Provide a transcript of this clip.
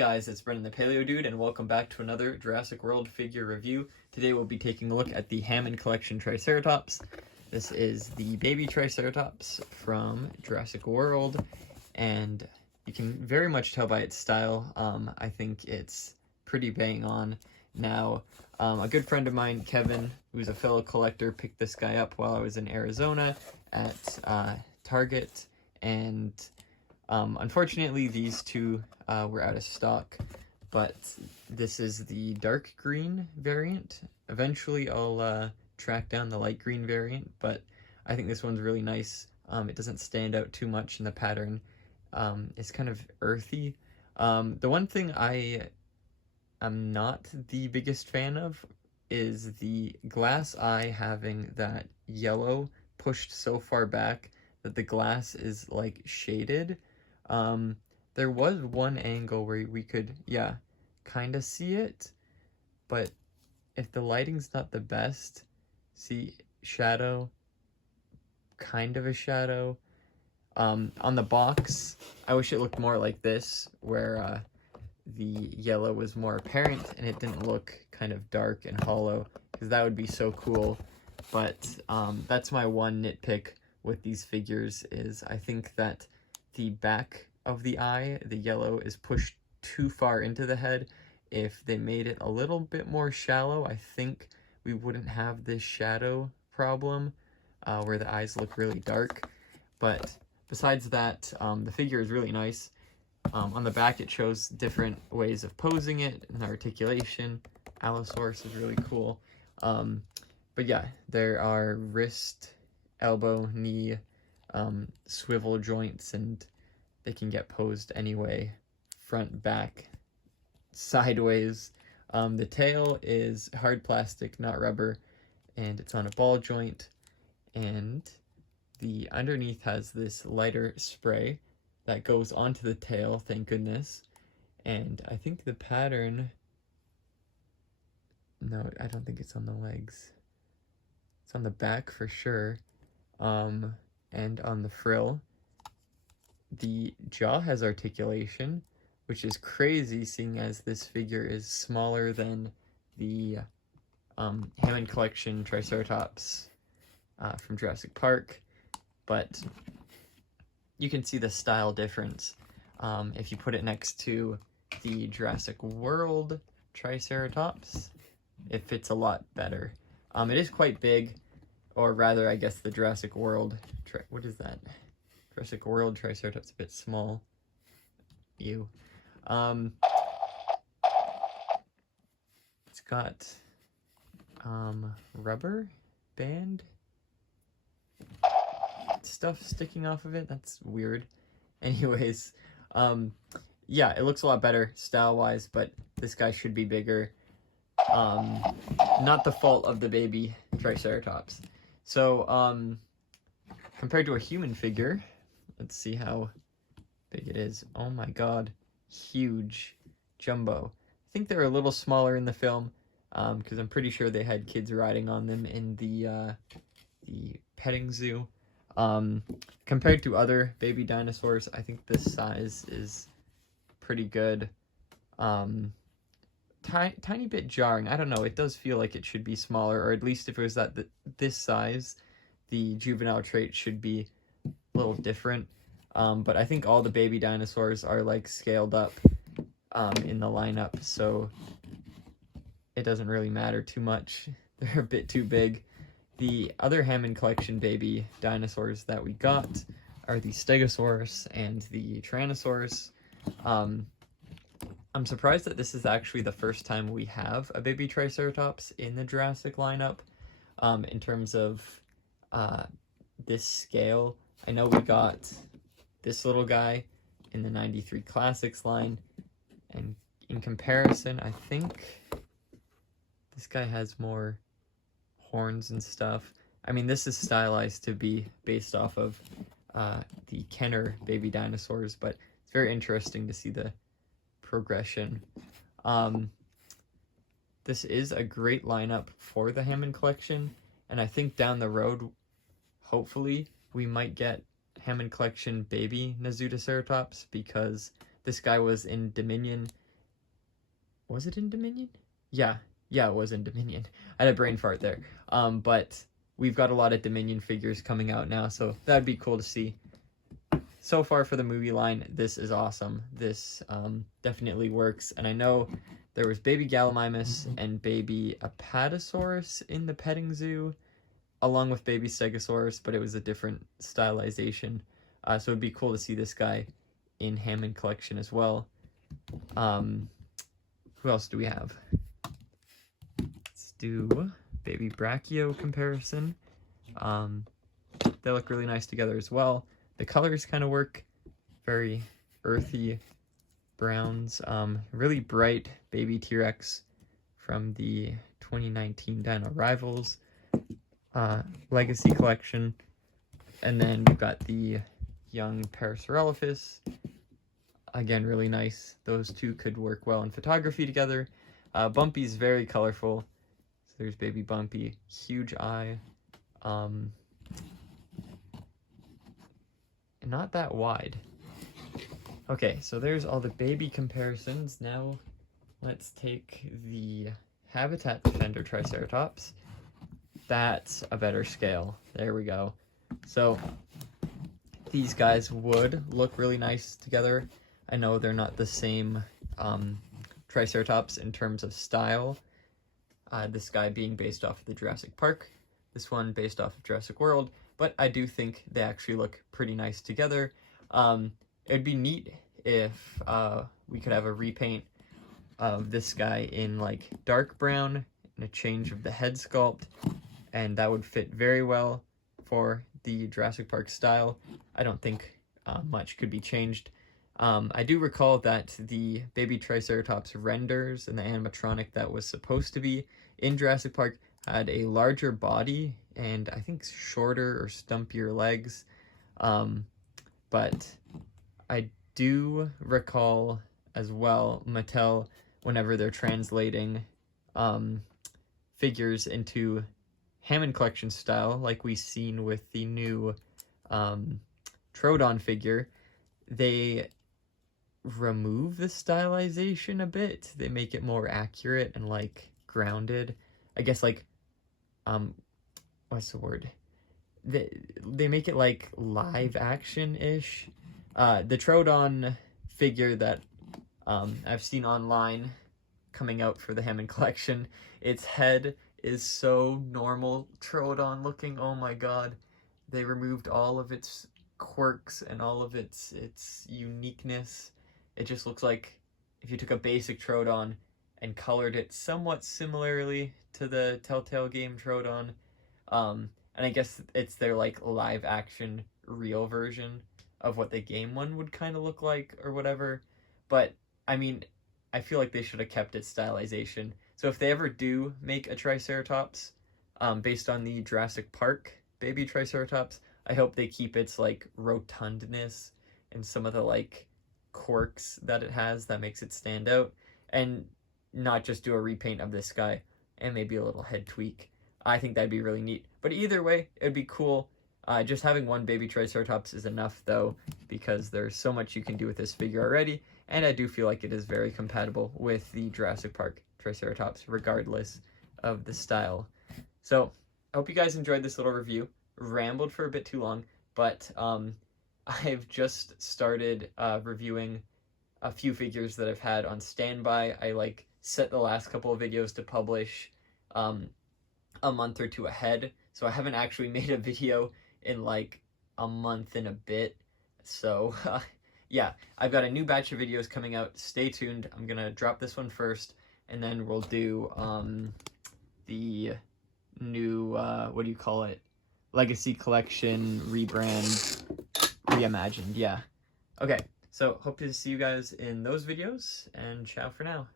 Guys, it's Brendan the Paleo Dude, and welcome back to another Jurassic World figure review. Today we'll be taking a look at the Hammond Collection Triceratops. This is the baby Triceratops from Jurassic World, and you can very much tell by its style. I think it's pretty bang on. Now, a good friend of mine, Kevin, who's a fellow collector, picked this guy up while I was in Arizona at Target, and unfortunately these two were out of stock, but this is the dark green variant. Eventually I'll track down the light green variant, but I think this one's really nice. It doesn't stand out too much in the pattern. It's kind of earthy. The one thing I am not the biggest fan of is the glass eye having that yellow pushed so far back that the glass is like shaded. There was one angle where we could, kind of see it, but if the lighting's not the best, see, shadow, kind of a shadow. On the box, I wish it looked more like this, where the yellow was more apparent and it didn't look kind of dark and hollow, because that would be so cool. But that's my one nitpick with these figures, is I think that the back of the eye, the yellow, is pushed too far into the head. If they made it a little bit more shallow, I think we wouldn't have this shadow problem where the eyes look really dark. But besides that, the figure is really nice. On the back it shows different ways of posing it and the articulation. Allosaurus is really cool. But yeah, there are wrist, elbow, knee, swivel joints, and they can get posed anyway, front, back, sideways. The tail is hard plastic, not rubber, and it's on a ball joint, and the underneath has this lighter spray that goes onto the tail, thank goodness. And I think the pattern, no, I don't think it's on the legs. It's on the back for sure, and on the frill. The jaw has articulation, which is crazy seeing as this figure is smaller than the Hammond Collection Triceratops from Jurassic Park, but you can see the style difference. If you put it next to the Jurassic World Triceratops, it fits a lot better. It is quite big, or rather, I guess the Jurassic World, what is that? Jurassic World Triceratops a bit small. Ew. It's got rubber band stuff sticking off of it. That's weird. Anyways, yeah, it looks a lot better style-wise, but this guy should be bigger. Not the fault of the baby Triceratops. So, compared to a human figure, let's see how big it is. Oh my god, huge, jumbo. I think they're a little smaller in the film, because I'm pretty sure they had kids riding on them in the petting zoo. Compared to other baby dinosaurs, I think this size is pretty good. Tiny bit jarring. I don't know, it does feel like it should be smaller, or at least if it was at this size, the juvenile trait should be a little different. But I think all the baby dinosaurs are like scaled up in the lineup, so it doesn't really matter too much. They're a bit too big. The other Hammond Collection baby dinosaurs that we got are the Stegosaurus and the Tyrannosaurus. I'm surprised that this is actually the first time we have a baby Triceratops in the Jurassic lineup. In terms of this scale, I know we got this little guy in the 93 Classics line, and in comparison, I think this guy has more horns and stuff. I mean, this is stylized to be based off of the Kenner baby dinosaurs, but it's very interesting to see the progression. This is a great lineup for the Hammond Collection, and I think down the road, hopefully, we might get Hammond Collection baby Nasutoceratops, because this guy was in Dominion Was it in Dominion? Yeah, it was in Dominion. I had a brain fart there. But we've got a lot of Dominion figures coming out now, so that'd be cool to see. So far for the movie line, this is awesome. This definitely works, and I know there was baby Gallimimus and baby Apatosaurus in the petting zoo, along with baby Stegosaurus, but it was a different stylization. So it'd be cool to see this guy in Hammond collection as well. Who else do we have? Let's do baby Brachio comparison. They look really nice together as well. The colors kind of work. Very earthy browns. Really bright baby T-Rex from the 2019 Dino Rivals Legacy collection. And then we've got the young Parasaurolophus. Again, really nice. Those two could work well in photography together. Bumpy's very colorful. So there's baby Bumpy. Huge eye. Not that wide. Okay, so there's all the baby comparisons. Now let's take the Habitat Defender Triceratops. That's a better scale. There we go. So these guys would look really nice together. I know they're not the same Triceratops in terms of style. This guy being based off of the Jurassic Park, this one based off of Jurassic World, but I do think they actually look pretty nice together. It'd be neat if we could have a repaint of this guy in like dark brown and a change of the head sculpt, and that would fit very well for the Jurassic Park style. I don't think much could be changed. I do recall that the baby Triceratops renders and the animatronic that was supposed to be in Jurassic Park had a larger body and I think shorter or stumpier legs. But I do recall as well Mattel, whenever they're translating figures into Hammond collection style, like we've seen with the new Troodon figure, they remove the stylization a bit. They make it more accurate and like grounded. I guess like what's the word? They make it like live action-ish. The Troodon figure that I've seen online coming out for the Hammond collection, its head is so normal Troodon looking. Oh my god. They removed all of its quirks and all of its uniqueness. It just looks like if you took a basic Troodon and colored it somewhat similarly to the Telltale game Troodon. And I guess it's their like live action real version of what the game one would kind of look like or whatever. But I mean, I feel like they should have kept its stylization. So if they ever do make a Triceratops based on the Jurassic Park baby Triceratops, I hope they keep its like rotundness and some of the like quirks that it has that makes it stand out, and not just do a repaint of this guy and maybe a little head tweak. I think that'd be really neat. But either way, it'd be cool. Just having one baby Triceratops is enough though, because there's so much you can do with this figure already, and I do feel like it is very compatible with the Jurassic Park Triceratops regardless of the style. So I hope you guys enjoyed this little review. Rambled for a bit too long, but I've just started reviewing a few figures that I've had on standby. I like set the last couple of videos to publish a month or two ahead, so I haven't actually made a video in like a month and a bit. So yeah, I've got a new batch of videos coming out. Stay tuned. I'm gonna drop this one first, and then we'll do the new what do you call it, Legacy Collection rebrand reimagined. Yeah, okay, so hope to see you guys in those videos, and ciao for now.